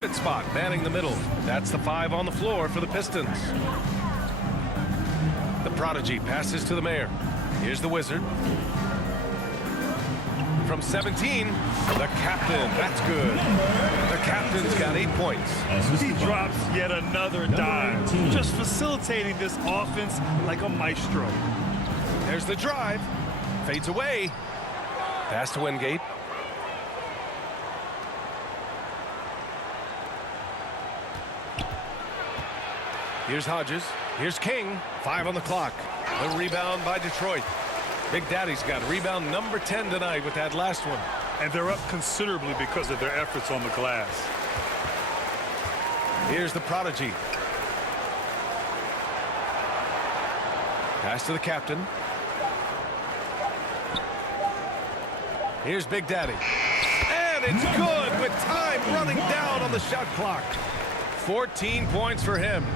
Spot manning the middle. That's the 5 on the floor for the Pistons. The prodigy passes to the mayor. Here's the wizard. From 17, the captain. That's good. The captain's got 8 points. He drops yet another dime, just facilitating this offense like a maestro. There's the drive. Fades away. Pass to Wingate. Here's Hodges. Here's King. 5 on the clock. The rebound by Detroit. Big Daddy's got rebound number 10 tonight with that last one. And they're up considerably because of their efforts on the glass. Here's the prodigy. Pass to the captain. Here's Big Daddy. And it's good with time running down on the shot clock. 14 points for him.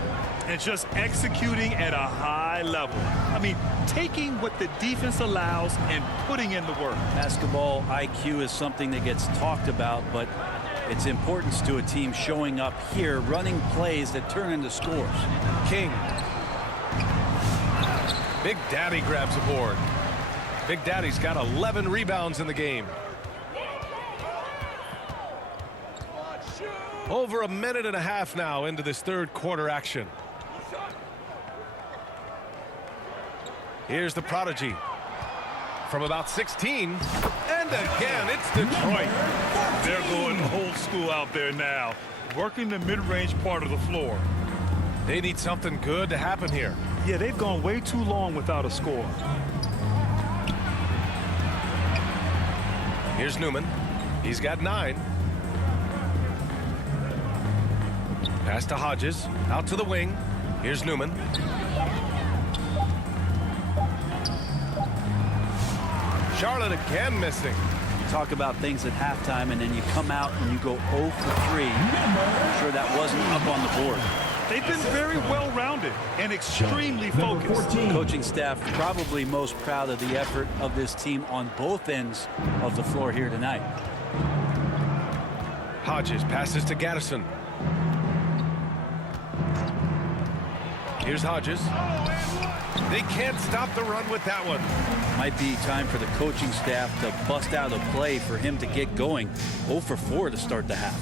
And just executing at a high level. I mean, taking what the defense allows and putting in the work. Basketball IQ is something that gets talked about, but its importance to a team showing up here, running plays that turn into scores. King. Big Daddy grabs a board. Big Daddy's got 11 rebounds in the game. Over a minute and a half now into this third quarter action. Here's the prodigy. From about 16. And again, it's Detroit. They're going old school out there now, working the mid-range part of the floor. They need something good to happen here. Yeah, they've gone way too long without a score. Here's Newman. He's got 9. Pass to Hodges. Out to the wing. Here's Newman. Charlotte again missing. You talk about things at halftime, and then you come out and you go 0 for 3. I'm sure that wasn't up on the board. They've been very well-rounded and extremely focused. The coaching staff probably most proud of the effort of this team on both ends of the floor here tonight. Hodges passes to Gaddison. Here's Hodges. They can't stop the run with that one. Might be time for the coaching staff to bust out a play for him to get going. 0 for 4 to start the half.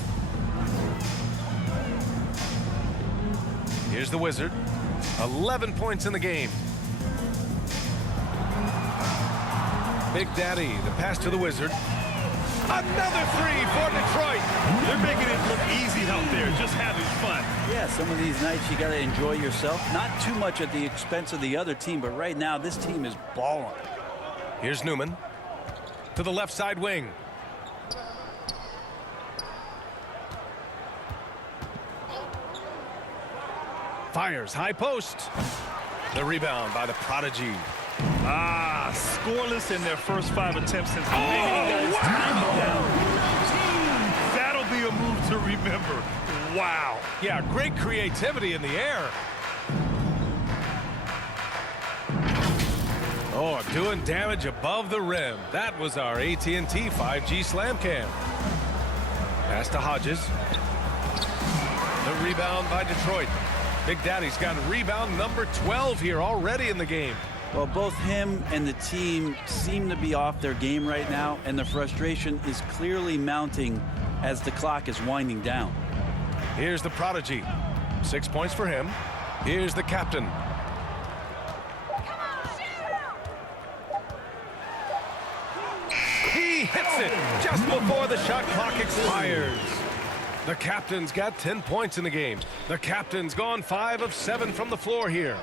Here's the wizard. 11 points in the game. Big Daddy, the pass to the wizard. Another 3 for Detroit. They're making it look easy out there, just having fun. Yeah, some of these nights you got to enjoy yourself. Not too much at the expense of the other team, but right now this team is balling. Here's Newman. To the left side wing. Fires high post. The rebound by the prodigy. Scoreless in their first 5 attempts since the beginning. That'll be a move to remember. Wow. Yeah, great creativity in the air. Oh, doing damage above the rim. That was our AT&T 5G slam cam. Pass to Hodges. The rebound by Detroit. Big Daddy's got rebound number 12 here already in the game. Well, both him and the team seem to be off their game right now, and the frustration is clearly mounting as the clock is winding down. Here's the prodigy. 6 points for him. Here's the captain. He hits it just before the shot clock expires. The captain's got 10 points in the game. The captain's gone 5 of 7 from the floor here.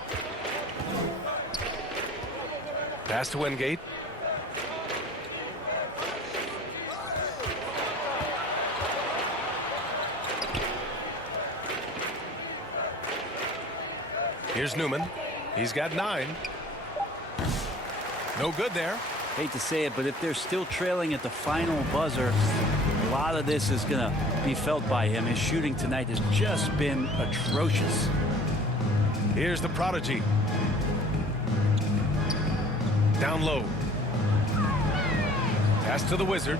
Pass to Wingate. Here's Newman. He's got 9. No good there. Hate to say it, but if they're still trailing at the final buzzer, a lot of this is going to be felt by him. His shooting tonight has just been atrocious. Here's the prodigy. Down low. Pass to the wizard.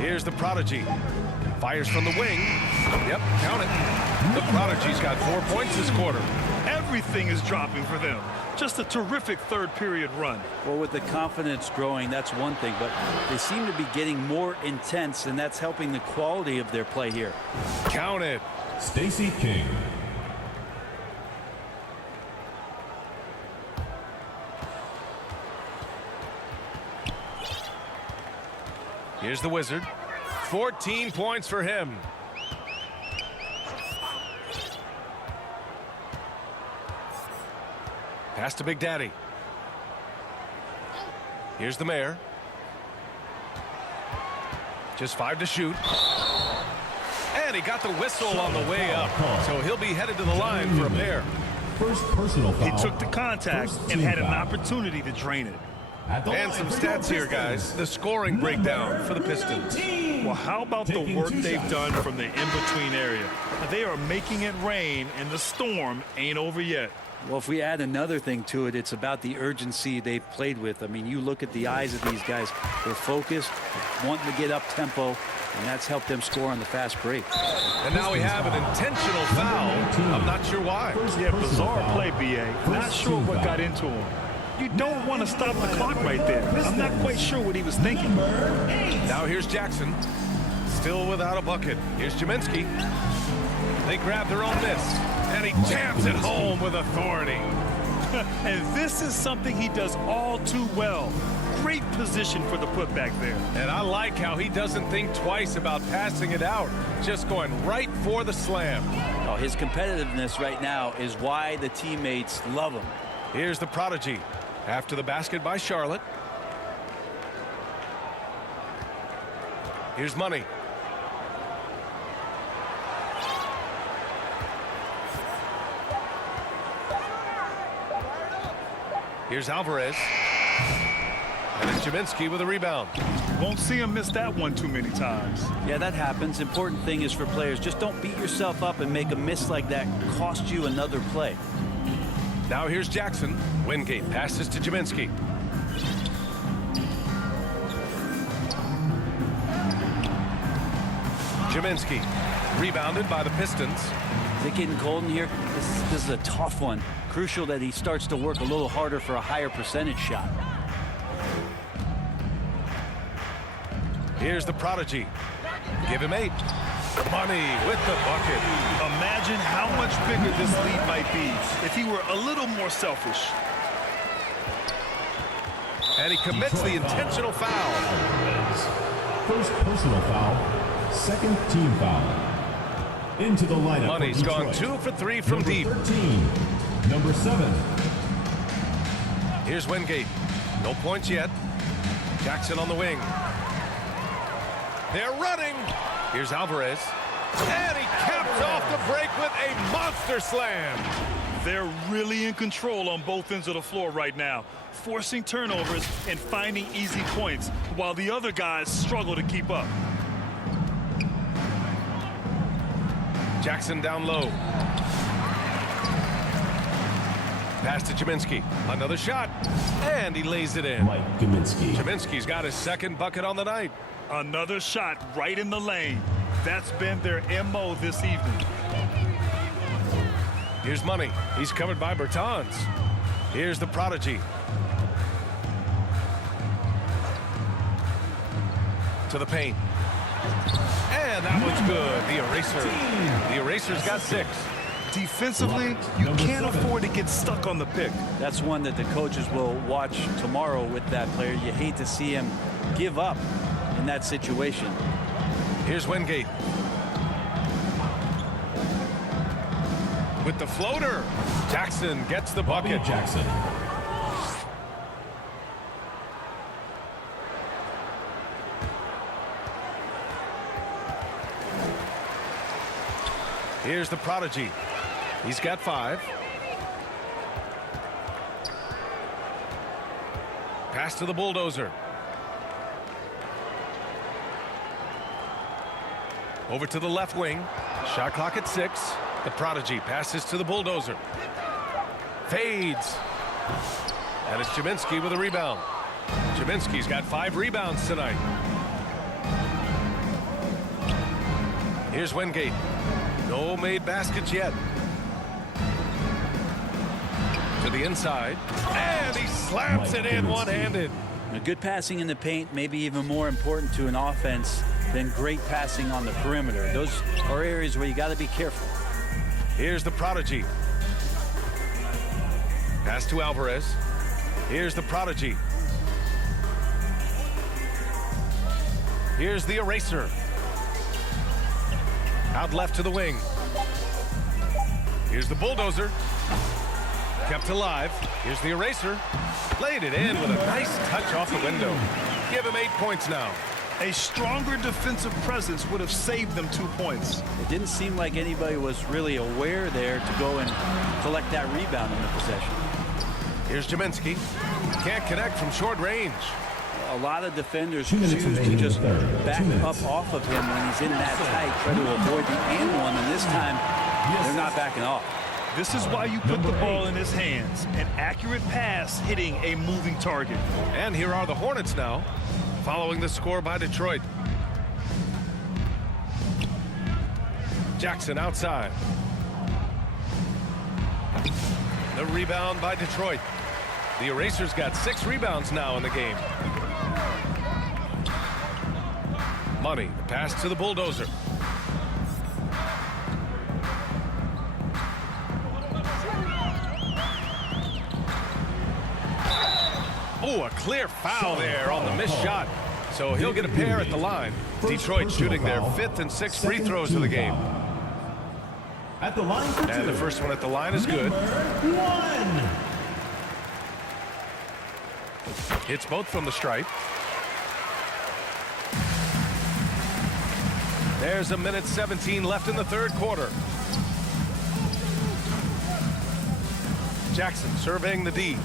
Here's the prodigy. Fires from the wing. Yep, count it. The prodigy's got 4 points this quarter. Everything is dropping for them. Just a terrific third period run. Well, with the confidence growing, that's one thing, but they seem to be getting more intense, and that's helping the quality of their play here. Count it. Stacey King. Here's the Wizard. 14 points for him. Pass to Big Daddy. Here's the Mayor. Just 5 to shoot. And he got the whistle on the way up. So he'll be headed to the line for a pair. First personal foul. He took the contact and had an opportunity to drain it. And some stats here, guys. The scoring breakdown for the Pistons. Well, how about the work they've done from the in-between area? They are making it rain, and the storm ain't over yet. Well, if we add another thing to it, it's about the urgency they've played with. I mean, you look at the eyes of these guys. They're focused, wanting to get up tempo, and that's helped them score on the fast break. And now we have an intentional foul. I'm not sure why. Yeah, bizarre play, BA. Not sure what got into him. You don't want to stop the clock right there. I'm not quite sure what he was thinking. Now here's Jackson. Still without a bucket. Here's Jaminski. They grab their own miss. And he jams it home with authority. And this is something he does all too well. Great position for the putback there. And I like how he doesn't think twice about passing it out. Just going right for the slam. Oh, his competitiveness right now is why the teammates love him. Here's the prodigy. After the basket by Charlotte. Here's Money. Here's Alvarez. And it's Jaminski with a rebound. Won't see him miss that one too many times. Yeah, that happens. Important thing is for players, just don't beat yourself up and make a miss like that cost you another play. Now here's Jackson. Wingate passes to Jaminski. Jaminski rebounded by the Pistons. Is it getting cold in here? This is a tough one. Crucial that he starts to work a little harder for a higher percentage shot. Here's the prodigy. Give him 8. Money with the bucket. Imagine how much bigger this lead might be if he were a little more selfish. And he commits the intentional foul. First personal foul. Second team foul. Into the lineup. Money's gone 2 for 3 from Number deep. 13. Number 7. Here's Wingate. No points yet. Jackson on the wing. They're running. Here's Alvarez. And he caps off the break with a monster slam. They're really in control on both ends of the floor right now, forcing turnovers and finding easy points while the other guys struggle to keep up. Jackson down low. Pass to Jaminski. Another shot. And he lays it in. Mike Jaminski. Jaminski's got his second bucket on the night. Another shot right in the lane. That's been their MO this evening. Here's Money. He's covered by Bertans. Here's the prodigy. To the paint. And that one's good. The eraser. The eraser's got 6. Defensively, you can't afford to get stuck on the pick. That's one that the coaches will watch tomorrow with that player. You hate to see him give up in that situation. Here's Wingate. With the floater. Jackson gets the bucket. Jackson. Here's the prodigy. He's got 5. Pass to the bulldozer. Over to the left wing. Shot clock at 6. The prodigy passes to the bulldozer. Fades. And it's Jaminski with a rebound. Jaminski's got 5 rebounds tonight. Here's Wingate. No made baskets yet. To the inside. And he slaps it in one-handed. Good passing in the paint may be even more important to an offense than great passing on the perimeter. Those are areas where you got to be careful. Here's the prodigy. Pass to Alvarez. Here's the prodigy. Here's the eraser. Out left to the wing. Here's the bulldozer. Kept alive. Here's the eraser. Laid it in with a nice touch off the window. Give him 8 points now. A stronger defensive presence would have saved them 2 points. It didn't seem like anybody was really aware there to go and collect that rebound in the possession. Here's Jaminski. Can't connect from short range. A lot of defenders choose to just back up off of him when he's in that tight, try to avoid the and one, and this time they're not backing off. This is why you put the ball in his hands. An accurate pass hitting a moving target. And here are the Hornets now, following the score by Detroit. Jackson outside. The rebound by Detroit. The Erasers got 6 rebounds now in the game. Money, the pass to the bulldozer. Oh, a clear foul there on the missed shot. So he'll get a pair at the line. Detroit shooting their 5th and 6th free throws of the game. At the line for 2. And the first one at the line is good. 1. Hits both from the stripe. There's a minute 17 left in the third quarter. Jackson surveying the D.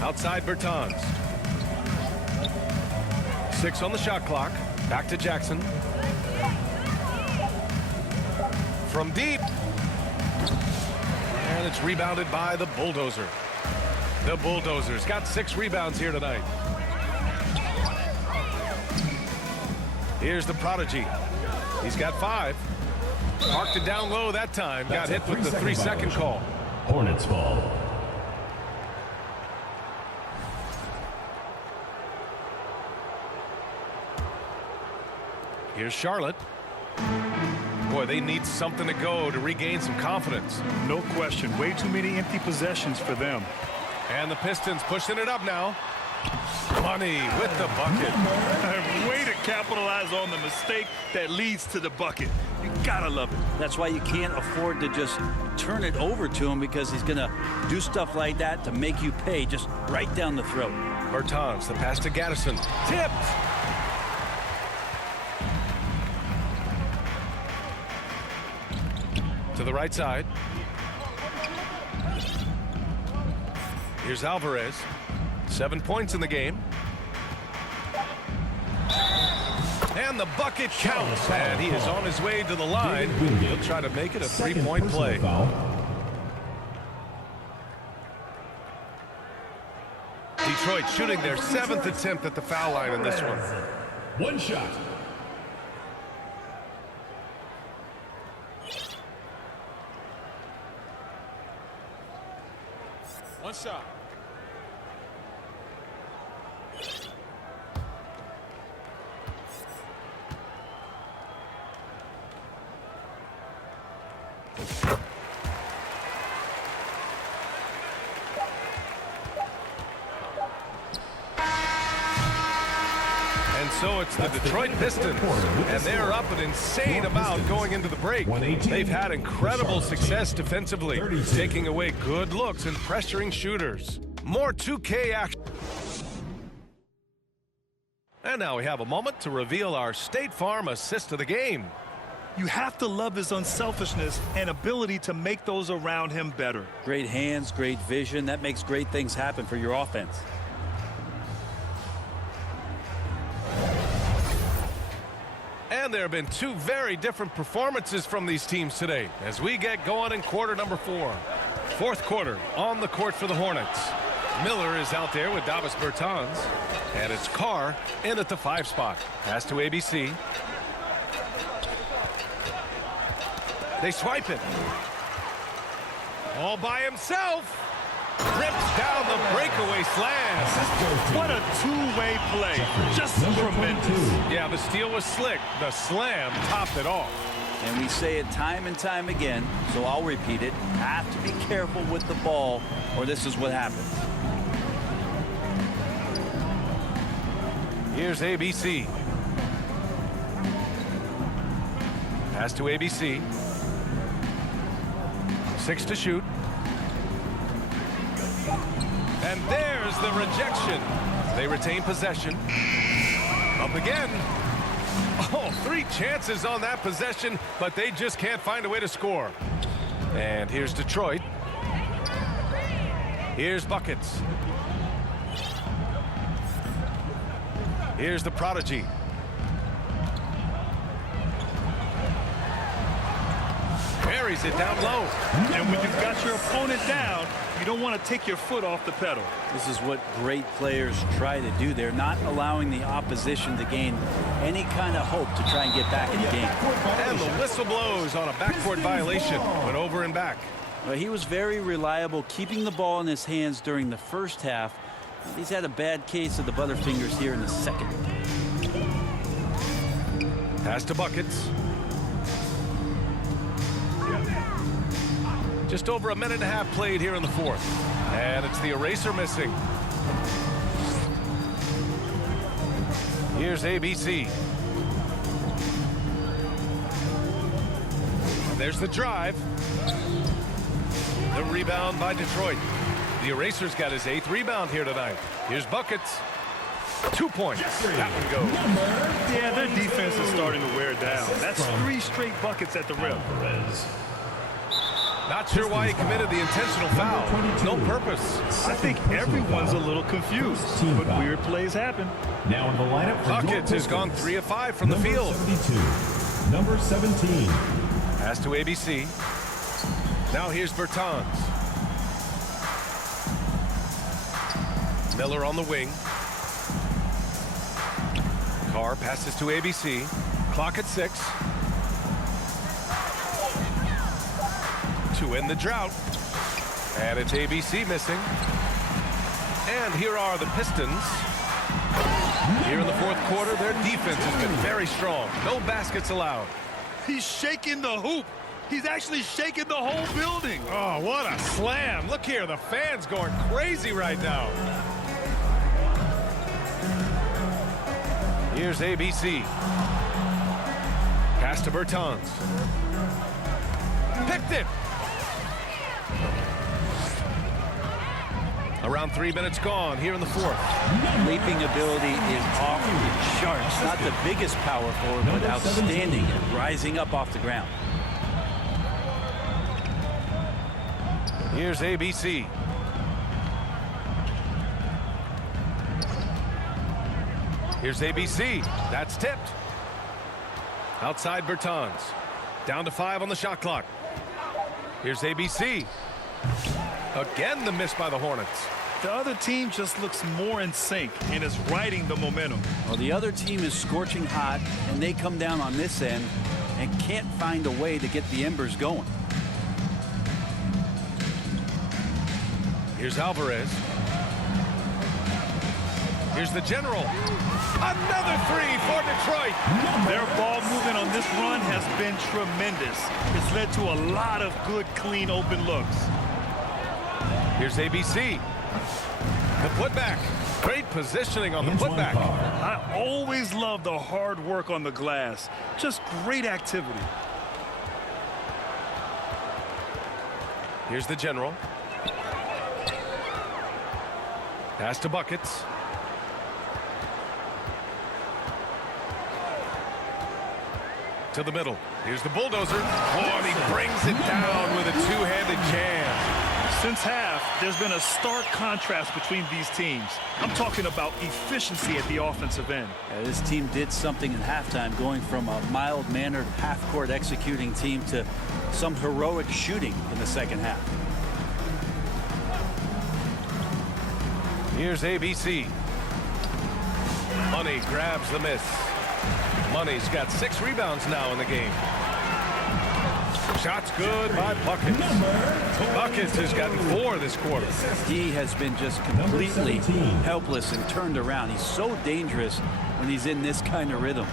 Outside Bertans. 6 on the shot clock. Back to Jackson. From deep. And it's rebounded by the bulldozer. The Bulldozers got 6 rebounds here tonight. Here's the prodigy. He's got 5. Parked it down low that time. Got hit with the 3-second call. Hornets ball. Here's Charlotte. Boy, they need something to go to regain some confidence. No question. Way too many empty possessions for them. And the Pistons pushing it up now. Money with the bucket. Way to capitalize on the mistake that leads to the bucket. You gotta love it. That's why you can't afford to just turn it over to him, because he's going to do stuff like that to make you pay just right down the throat. Bertans, the pass to Gaddison. Tipped. To the right side. Here's Alvarez. 7 points in the game. And the bucket counts. And he is on his way to the line. He'll try to make it a 3-point play. Detroit shooting their 7th attempt at the foul line in this one. One shot. One shot. And so it's the Detroit Pistons, and they're up an insane amount going into the break. They've had incredible success defensively, taking away good looks and pressuring shooters. More 2K action. And now we have a moment to reveal our State Farm assist of the game. You have to love his unselfishness and ability to make those around him better. Great hands, great vision. That makes great things happen for your offense. And there have been 2 very different performances from these teams today as we get going in quarter number 4. Fourth quarter on the court for the Hornets. Miller is out there with Davis Bertans. And it's Carr in at the 5 spot. Pass to ABC. They swipe it. All by himself. Rips down the breakaway slam. What a two-way play. Just tremendous. Yeah, the steal was slick. The slam topped it off. And we say it time and time again, so I'll repeat it. Have to be careful with the ball, or this is what happens. Here's ABC. Pass to ABC. 6 to shoot. And there's the rejection. They retain possession. Up again. Oh, 3 chances on that possession, but they just can't find a way to score. And here's Detroit. Here's buckets. Here's the prodigy. Buries it down low. And when you've got your opponent down, you don't want to take your foot off the pedal. This is what great players try to do. They're not allowing the opposition to gain any kind of hope to try and get back in the game. And the whistle blows on a backcourt violation. Went over and back. Well, he was very reliable, keeping the ball in his hands during the first half. He's had a bad case of the butterfingers here in the second. Pass to buckets. Just over a minute and a half played here in the 4th. And it's the eraser missing. Here's ABC. There's the drive. The rebound by Detroit. The eraser's got his 8th rebound here tonight. Here's buckets. 2 points. That one goes. Yeah, their defense is starting to wear down. That's 3 straight buckets at the rim. Not sure why he committed the intentional foul. No purpose. I think everyone's a little confused, but weird plays happen. Now in the lineup, Buckets has gone 3 of 5 from the field. 72. Number 17. Pass to ABC. Now here's Bertans. Miller on the wing. Carr passes to ABC. Clock at 6. To end the drought. And it's ABC missing. And here are the Pistons. Here in the 4th quarter, their defense has been very strong. No baskets allowed. He's shaking the hoop. He's actually shaking the whole building. Oh, what a slam. Look here, the fans going crazy right now. Here's ABC. Pass to Bertans. Picked it. Around 3 minutes gone here in the 4th. Leaping ability is off the charts. Not the biggest power forward, but outstanding at rising up off the ground. Here's ABC. Here's ABC. That's tipped. Outside Bertans. Down to 5 on the shot clock. Here's ABC. Again, the miss by the Hornets. The other team just looks more in sync and is riding the momentum. Well, the other team is scorching hot, and they come down on this end and can't find a way to get the embers going. Here's Alvarez. Here's the general. Another 3 for Detroit. Their ball movement on this run has been tremendous. It's led to a lot of good, clean, open looks. Here's ABC. The putback. Great positioning on the putback. I always love the hard work on the glass. Just great activity. Here's the general. Pass to buckets. To the middle. Here's the bulldozer. Oh, and he brings it down with a two-handed jam. Since half, there's been a stark contrast between these teams. I'm talking about efficiency at the offensive end. This team did something in halftime, going from a mild-mannered half-court executing team to some heroic shooting in the second half. Here's ABC. Money grabs the miss. Money's got 6 rebounds now in the game. Shot's good by Buckets. Buckets has gotten 4 this quarter. He has been just completely helpless and turned around. He's so dangerous when he's in this kind of rhythm.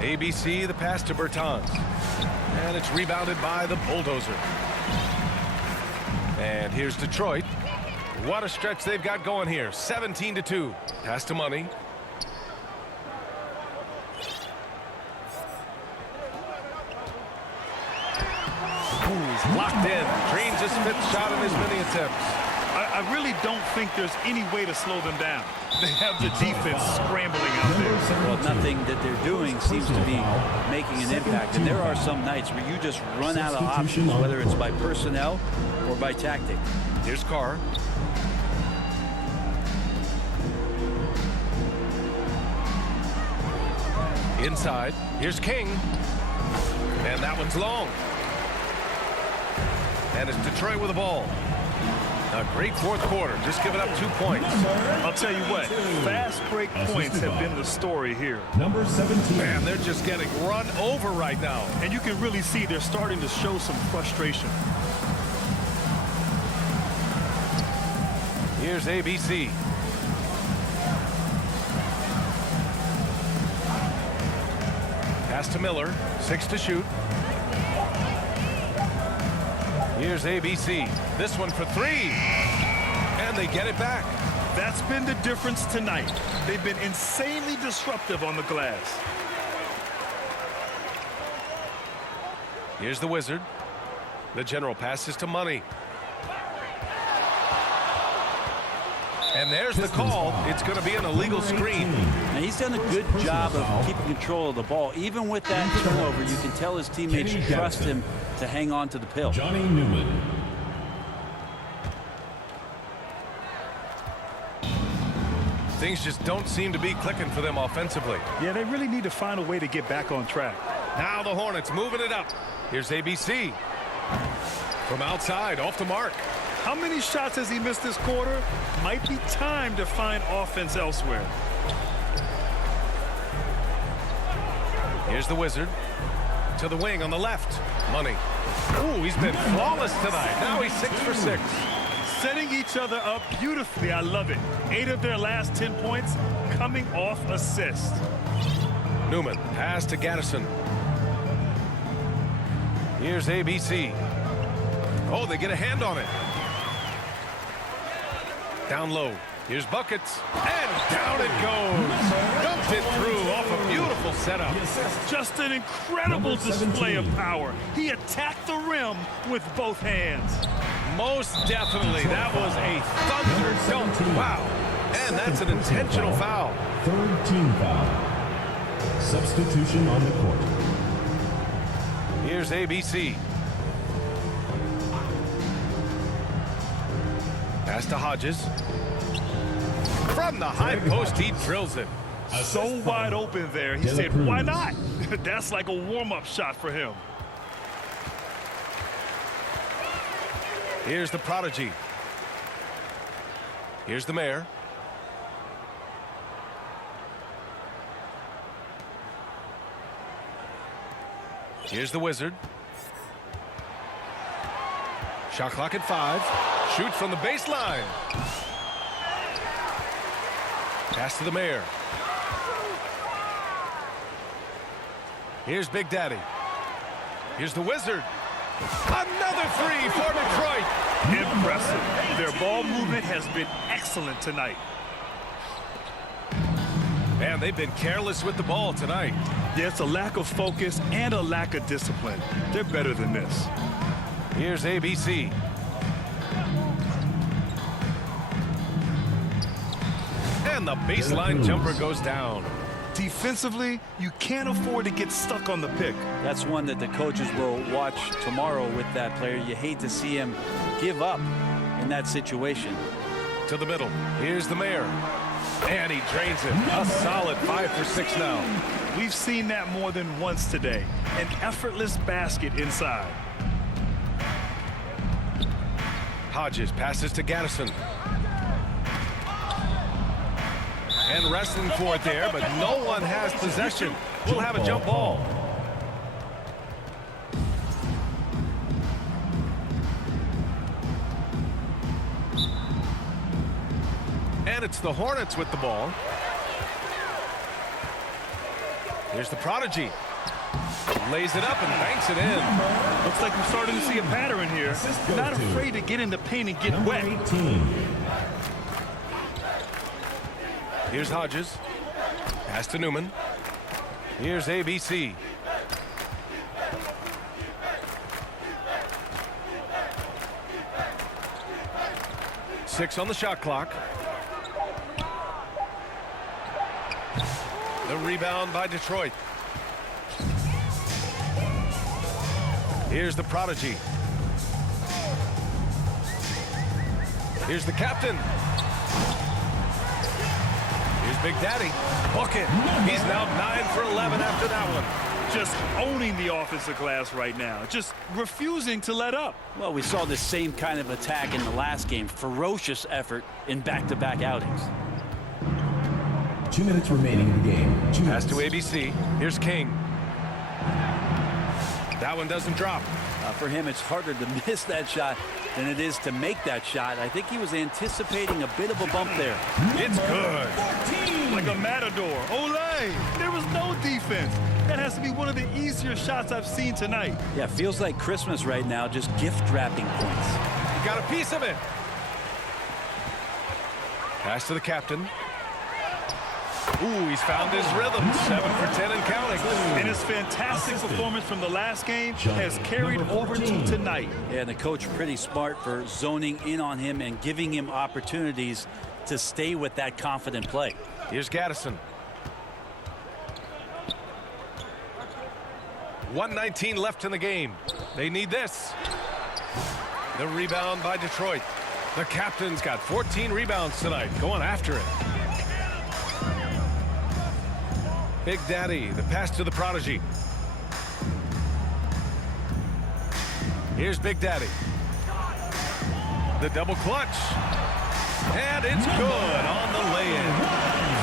ABC, the pass to Bertans. And it's rebounded by the Bulldozer. And here's Detroit. What a stretch they've got going here. 17-2. Pass to Money. He's locked in. Drains his 5th shot in his many attempts. I really don't think there's any way to slow them down. They have the defense scrambling out there. Well, nothing that they're doing seems to be making an impact. And there are some nights where you just run out of options, whether it's by personnel or by tactic. Here's Carr. Inside. Here's King. And that one's long. And it's Detroit with the ball. A great 4th quarter, just giving up 2 points. I'll tell you what, fast break points have been the story here. Number 17. Man, they're just getting run over right now. And you can really see they're starting to show some frustration. Here's ABC. Pass to Miller, 6 to shoot. Here's ABC. This one for 3. And they get it back. That's been the difference tonight. They've been insanely disruptive on the glass. Here's the Wizard. The general passes to Money. And there's the call. It's going to be an illegal screen. Now, he's done a good job of keeping control of the ball. Even with that turnover, you can tell his teammates trust him to hang on to the pill. Johnny Newman. Things just don't seem to be clicking for them offensively. Yeah, they really need to find a way to get back on track. Now the Hornets moving it up. Here's ABC. From outside, off the mark. How many shots has he missed this quarter? Might be time to find offense elsewhere. Here's the Wizard. To the wing on the left. Money. Ooh, he's been flawless tonight. Now he's 6 for 6. Setting each other up beautifully. I love it. 8 of their last 10 points coming off assists. Newman, pass to Gaddison. Here's ABC. Oh, they get a hand on it. Down low. Here's Buckets. And down it goes. Dumped it through off a beautiful setup. Just an incredible display of power. He attacked the rim with both hands. Most definitely. That was a thunder dunk. Wow. And that's an intentional foul. 3rd team foul. Substitution on the court. Here's ABC. Pass to Hodges. From the high post, he drills it. So wide open there. He said, why not? That's like a warm-up shot for him. Here's the prodigy. Here's the mayor. Here's the Wizard. Shot clock at 5. Shoots from the baseline. Pass to the mayor. Here's Big Daddy. Here's the Wizard. Another 3 for Detroit. Impressive. Their ball movement has been excellent tonight. Man, they've been careless with the ball tonight. Yeah, it's a lack of focus and a lack of discipline. They're better than this. Here's ABC. And the baseline jumper goes down. Defensively, you can't afford to get stuck on the pick. That's one that the coaches will watch tomorrow with that player. You hate to see him give up in that situation. To the middle. Here's the mayor. And he drains it. A solid 5 for 6 now. We've seen that more than once today. An effortless basket inside. Hodges passes to Gaddison. man wrestling for it there, but no one has possession. We'll have a jump ball. And it's the Hornets with the ball. Here's the Prodigy. Lays it up and banks it in. Looks like we're starting to see a pattern here. Not afraid to get in the paint and get wet. 18. Here's Hodges. Pass to Newman. Here's ABC. Six on the shot clock. The rebound by Detroit. Here's the Prodigy. Here's the captain. Here's Big Daddy. Bucket. He's now 9 for 11 after that one. Just owning the offensive glass right now. Just refusing to let up. Well, we saw this same kind of attack in the last game. Ferocious effort in back-to-back outings. 2 minutes remaining in the game. Pass to ABC. Here's King. That one doesn't drop. For him, it's harder to miss that shot than it is to make that shot. I think he was anticipating a bit of a bump there. It's good. Like a matador. Olay! There was no defense. That has to be one of the easier shots I've seen tonight. Yeah, feels like Christmas right now, just gift wrapping points. He got a piece of it. Pass to the captain. Ooh, he's found his rhythm. 7 for 10 and counting. And his fantastic performance from the last game has carried over to tonight. Yeah, and the coach pretty smart for zoning in on him and giving him opportunities to stay with that confident play. Here's Gaddison. 1:19 left in the game. They need this. The rebound by Detroit. The captain's got 14 rebounds tonight. Going after it. Big Daddy, the pass to the Prodigy. Here's Big Daddy. The double clutch. And it's good on the lay-in.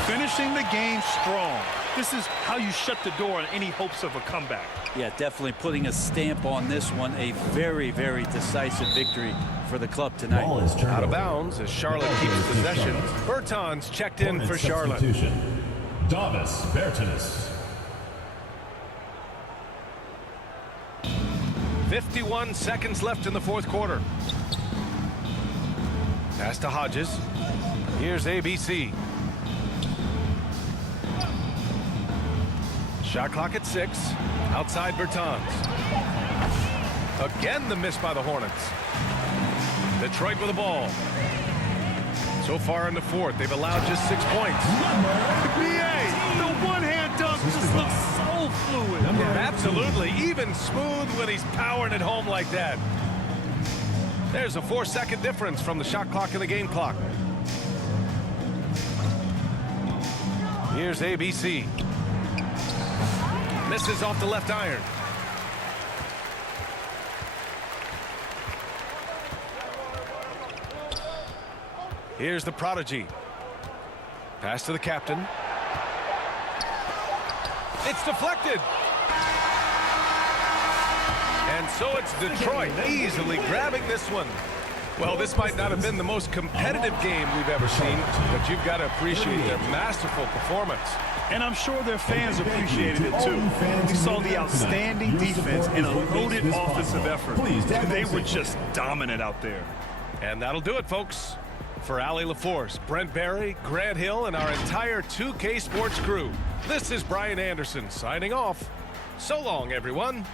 Finishing the game strong. This is how you shut the door on any hopes of a comeback. Yeah, definitely putting a stamp on this one. A very, very decisive victory for the club tonight. Ball is turned Out of over. bounds as Charlotte keeps possession. Bertans checked in for Charlotte. Substitution. Davis Bertans. 51 seconds left in the fourth quarter. Pass to Hodges. Here's ABC. Shot clock at 6. Outside Bertans. Again the miss by the Hornets. Detroit with the ball. So far in the fourth, they've allowed just 6 points. PBA, the one-hand dunk just looks so fluid. Absolutely, even smooth when he's powering it home like that. There's a 4-second difference from the shot clock and the game clock. Here's ABC. Misses off the left iron. Here's the Prodigy. Pass to the captain. It's deflected. And so it's Detroit easily grabbing this one. Well, this might not have been the most competitive game we've ever seen, but you've got to appreciate their masterful performance. And I'm sure their fans appreciated it too. We saw the outstanding defense and a loaded offensive effort. They were just dominant out there. And that'll do it, folks. For Allie LaForce, Brent Barry, Grant Hill, and our entire 2K Sports crew, this is Brian Anderson signing off. So long, everyone.